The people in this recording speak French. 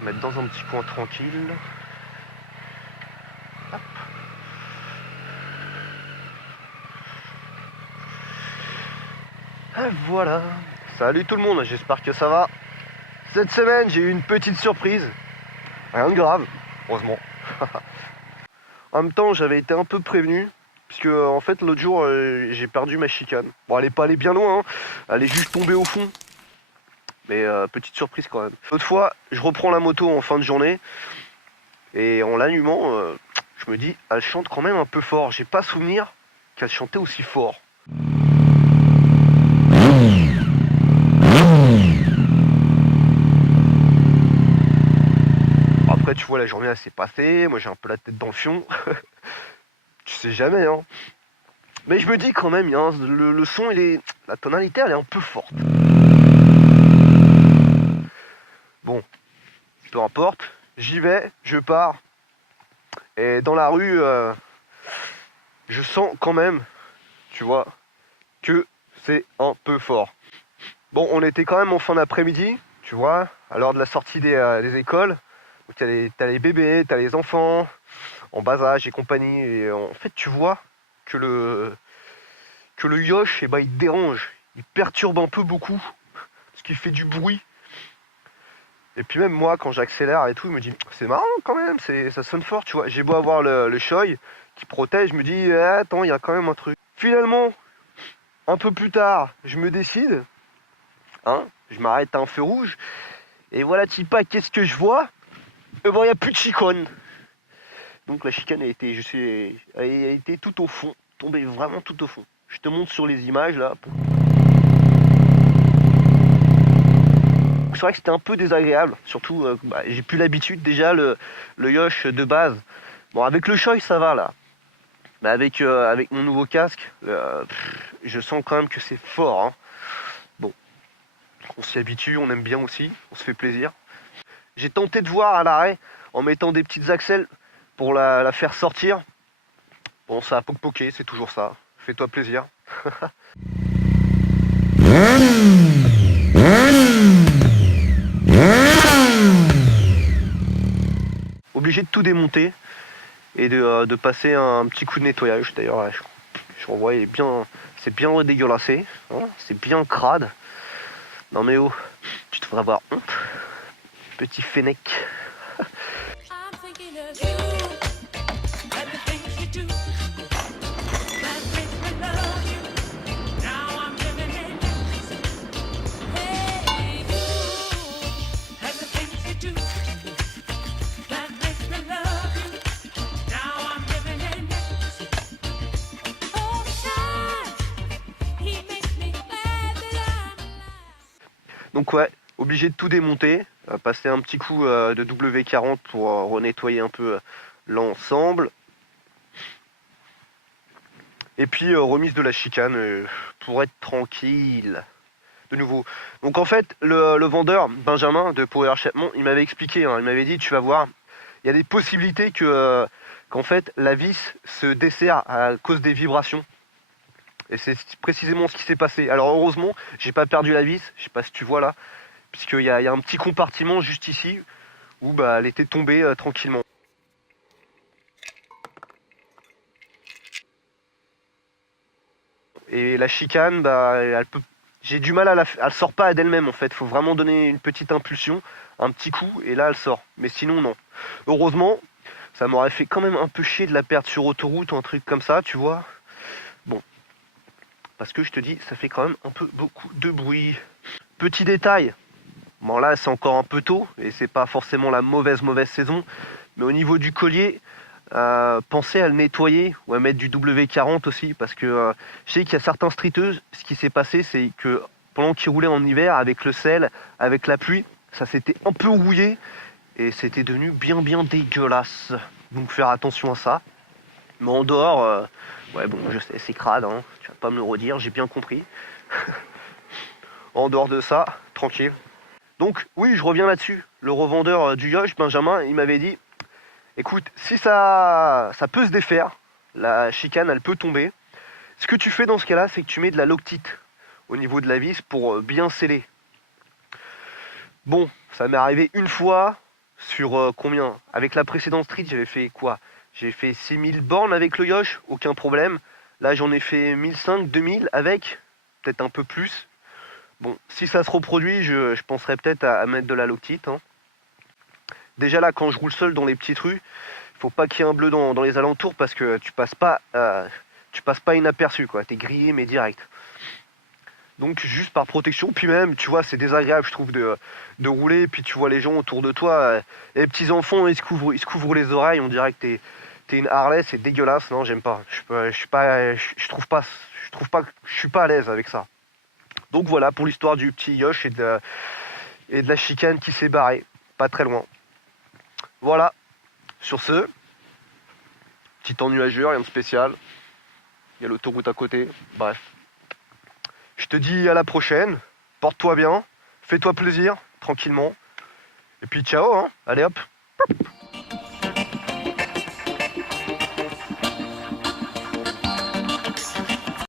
se mettre dans un petit coin tranquille. Hop. Et voilà. Salut tout le monde, j'espère que ça va. Cette semaine, j'ai eu une petite surprise. Rien de grave, heureusement. En même temps, j'avais été un peu prévenu. Puisque en fait l'autre jour j'ai perdu ma chicane. Bon, elle est pas allée bien loin, hein. Elle est juste tombée au fond. Mais petite surprise quand même. L'autre fois, je reprends la moto en fin de journée. Et en l'allumant, je me dis, elle chante quand même un peu fort. J'ai pas souvenir qu'elle chantait aussi fort. Après, tu vois, la journée elle s'est passée. Moi, j'ai un peu la tête dans le fion. Tu sais jamais, hein. Mais je me dis quand même, hein, le son, la tonalité, elle est un peu forte. Bon, peu importe. J'y vais, je pars. Et dans la rue, je sens quand même, tu vois, que c'est un peu fort. Bon, on était quand même en fin d'après-midi, tu vois, à l'heure de la sortie des écoles. Donc t'as les bébés, t'as les enfants en bas âge et compagnie. Et en fait, tu vois que le yosh, eh ben, il dérange, il perturbe un peu beaucoup, parce qu'il fait du bruit. Et puis même moi, quand j'accélère et tout, je me dis, c'est marrant quand même, ça sonne fort, tu vois. J'ai beau avoir le shoy qui protège, je me dis, attends, il y a quand même un truc. Finalement, un peu plus tard, je me décide, hein, je m'arrête à un feu rouge, et voilà, Tipa, qu'est-ce que je vois? Et bon, il n'y a plus de chicane. Donc la chicane a été tout au fond, tombée vraiment tout au fond. Je te montre sur les images là. C'est vrai que c'était un peu désagréable, surtout j'ai plus l'habitude déjà le yosh de base. Bon, avec le shoy ça va là, mais avec mon nouveau casque, je sens quand même que c'est fort, hein. Bon, on s'y habitue, on aime bien aussi, on se fait plaisir. J'ai tenté de voir à l'arrêt en mettant des petites axelles pour la faire sortir. Bon, ça a poc-poqué, c'est toujours ça. Fais-toi plaisir. Obligé de tout démonter et de passer un petit coup de nettoyage. D'ailleurs, je revois, c'est bien dégueulassé, hein, c'est bien crade. Non mais oh, tu devrais avoir honte, petit fennec. Donc ouais, obligé de tout démonter, passer un petit coup de W40 pour renettoyer un peu l'ensemble. Et puis remise de la chicane pour être tranquille. De nouveau. Donc en fait, le vendeur, Benjamin de Power Chapman, il m'avait expliqué, hein, il m'avait dit, tu vas voir, il y a des possibilités qu'en fait la vis se desserre à cause des vibrations. Et c'est précisément ce qui s'est passé. Alors heureusement, j'ai pas perdu la vis, je sais pas si tu vois là, puisqu'il y a un petit compartiment juste ici où bah, elle était tombée tranquillement. Et la chicane, bah, j'ai du mal elle sort pas d'elle-même en fait. Faut vraiment donner une petite impulsion, un petit coup, et là elle sort. Mais sinon non. Heureusement, ça m'aurait fait quand même un peu chier de la perdre sur autoroute ou un truc comme ça, tu vois. Bon, parce que je te dis, ça fait quand même un peu beaucoup de bruit. Petit détail. Bon là c'est encore un peu tôt et c'est pas forcément la mauvaise saison, mais au niveau du collier, pensez à le nettoyer ou à mettre du W40 aussi parce que je sais qu'il y a certains streeteuses, ce qui s'est passé c'est que pendant qu'ils roulaient en hiver avec le sel, avec la pluie, ça s'était un peu rouillé et c'était devenu bien dégueulasse. Donc faire attention à ça. Mais en dehors, ouais bon je sais c'est crade, hein, tu vas pas me le redire, j'ai bien compris. En dehors de ça, tranquille. Donc oui, je reviens là-dessus. Le revendeur du yosh, Benjamin, il m'avait dit, écoute, si ça peut se défaire, la chicane, elle peut tomber. Ce que tu fais dans ce cas-là, c'est que tu mets de la loctite au niveau de la vis pour bien sceller. Bon, ça m'est arrivé une fois, sur combien? Avec la précédente street, j'avais fait quoi? J'ai fait 6000 bornes avec le Yosh, aucun problème. Là, j'en ai fait 1500, 2000 avec, peut-être un peu plus. Bon, si ça se reproduit, je penserais peut-être à mettre de la loctite, hein. Déjà là, quand je roule seul dans les petites rues, faut pas qu'il y ait un bleu dans les alentours parce que tu passes pas inaperçu, quoi. T'es grillé, mais direct. Donc juste par protection, puis même, tu vois, c'est désagréable, je trouve, de rouler, puis tu vois les gens autour de toi, les petits enfants, ils se couvrent les oreilles, on dirait que t'es une Harley, c'est dégueulasse, non, j'aime pas. Je suis pas, je trouve pas, je suis pas à l'aise avec ça. Donc voilà pour l'histoire du petit Yosh et de la chicane qui s'est barrée, pas très loin. Voilà, sur ce, petit temps nuageux, rien de spécial. Il y a l'autoroute à côté, bref. Je te dis à la prochaine, porte-toi bien, fais-toi plaisir, tranquillement. Et puis ciao, hein. Allez hop.